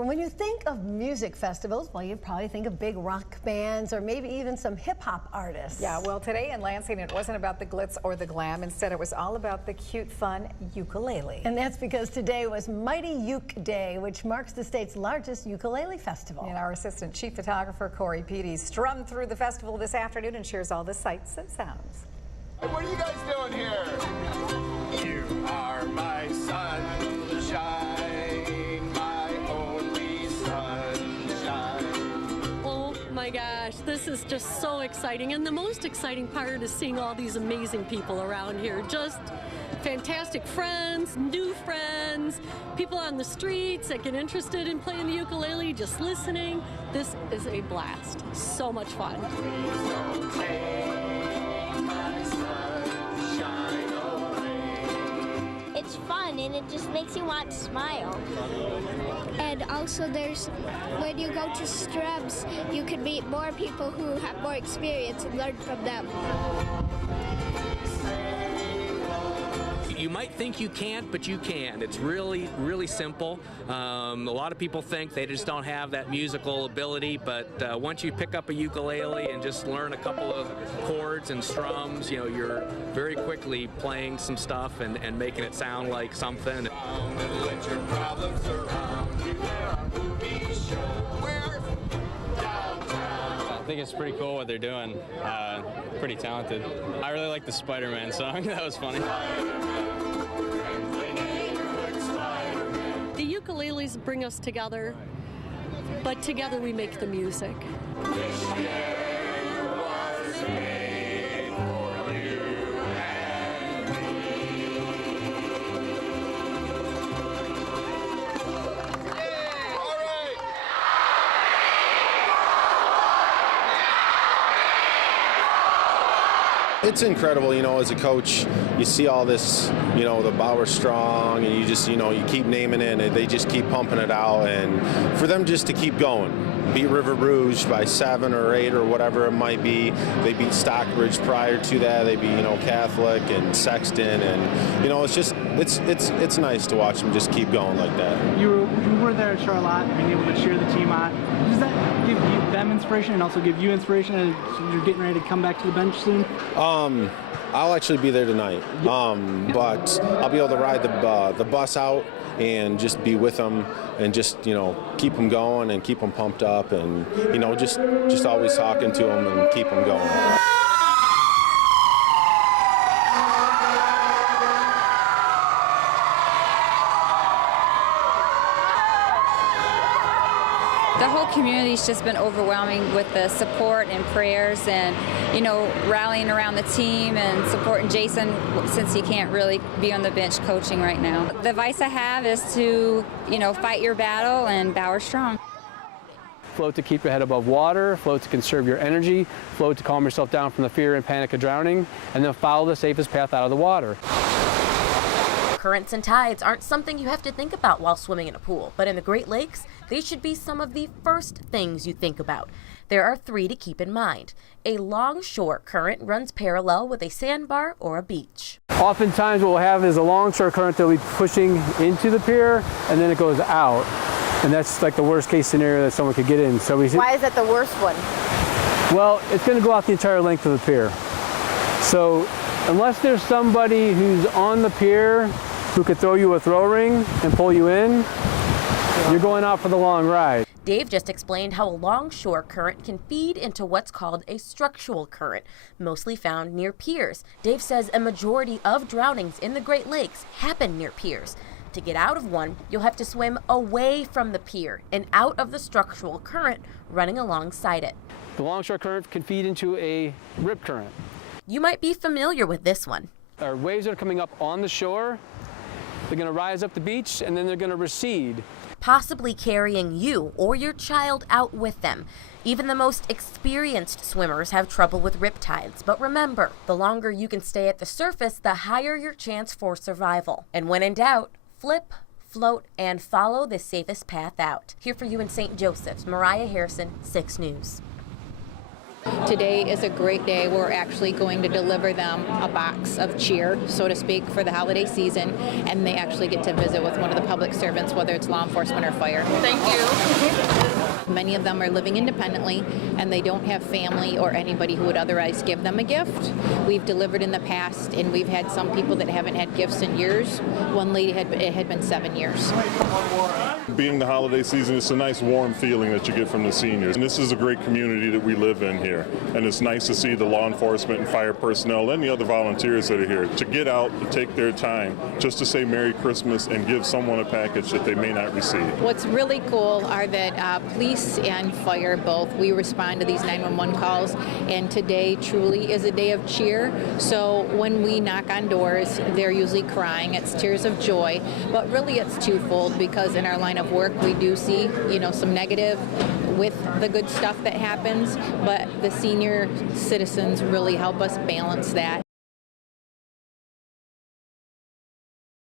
Well, when you think of music festivals, well, you probably think of big rock bands or maybe even some hip-hop artists. Yeah, well, today in Lansing, it wasn't about the glitz or the glam. Instead, it was all about the cute, fun ukulele. And that's because today was Mighty Uke Day, which marks the state's largest ukulele festival. And our assistant chief photographer, Petee, strummed through the festival this afternoon and shares all the sights and sounds. What are you guys doing here? You are my sunshine, my only sunshine. Oh my gosh, this is just so exciting. And the most exciting part is seeing all these amazing people around here. Just fantastic friends, new friends, people on the streets that get interested in playing the ukulele, just listening. This is a blast. So much fun. It's fun and it just makes you want to smile. And also when you go to Strubs, you can meet more people who have more experience and learn from them. You might think you can't, but you can. It's really, really simple. A lot of people think they just don't have that musical ability, but once you pick up a ukulele and just learn a couple of chords and strums, you know, you're very quickly playing some stuff and making it sound like something. I think it's pretty cool what they're doing. Pretty talented. I really like the Spider-Man song. That was funny. The ukuleles bring us together, but together we make the music. It's incredible, you know, as a coach, you see all this, you know, the Bauer Strong, and you just, you know, you keep naming it, and they just keep pumping it out, and for them just to keep going. Beat River Rouge by 7 or 8 or whatever it might be. They beat Stockbridge prior to that. They beat, you know, Catholic and Sexton, and, you know, it's just, it's nice to watch them just keep going like that. You were there at Charlotte, being able to cheer the team on. Does that give them inspiration and also give you inspiration as you're getting ready to come back to the bench soon? I'll actually be there tonight, but I'll be able to ride the bus out and just be with them and just, you know, keep them going and keep them pumped up and, you know, just always talking to them and keep them going. The whole community's just been overwhelming with the support and prayers and, you know, rallying around the team and supporting Jason since he can't really be on the bench coaching right now. The advice I have is to, you know, fight your battle and Bauer strong. Float to keep your head above water, float to conserve your energy, float to calm yourself down from the fear and panic of drowning, and then follow the safest path out of the water. Currents and tides aren't something you have to think about while swimming in a pool, but in the Great Lakes, they should be some of the first things you think about. There are 3 to keep in mind. A longshore current runs parallel with a sandbar or a beach. Oftentimes what we'll have is a longshore current that will be pushing into the pier, and then it goes out. And that's like the worst case scenario that someone could get in. So why is that the worst one? Well, it's going to go out the entire length of the pier. So unless there's somebody who's on the pier who could throw you a throw ring and pull you in, you're going out for the long ride. Dave just explained how a longshore current can feed into what's called a structural current, mostly found near piers. Dave says a majority of drownings in the Great Lakes happen near piers. To get out of one, you'll have to swim away from the pier and out of the structural current running alongside it. The longshore current can feed into a rip current. You might be familiar with this one. Our waves are coming up on the shore. They're going to rise up the beach and then they're going to recede, possibly carrying you or your child out with them. Even the most experienced swimmers have trouble with riptides, but remember, the longer you can stay at the surface, the higher your chance for survival. And when in doubt, flip, float, and follow the safest path out. Here for you in St. Joseph's, Mariah Harrison, 6 News. today is a great day. We're actually going to deliver them a box of cheer, so to speak, for the holiday season, and they actually get to visit with one of the public servants, whether it's law enforcement or fire. Thank you. Many of them are living independently, and they don't have family or anybody who would otherwise give them a gift. We've delivered in the past, and we've had some people that haven't had gifts in years. One lady it had been 7 years. Being the holiday season, it's a nice warm feeling that you get from the seniors. And this is a great community that we live in here. And it's nice to see the law enforcement and fire personnel and the other volunteers that are here to get out, to take their time, just to say Merry Christmas and give someone a package that they may not receive. What's really cool are that police and fire both, we respond to these 911 calls, and today truly is a day of cheer. So when we knock on doors, they're usually crying. It's tears of joy, but really it's twofold, because in our line of work we do see, some negative with the good stuff that happens, but the senior citizens really help us balance that.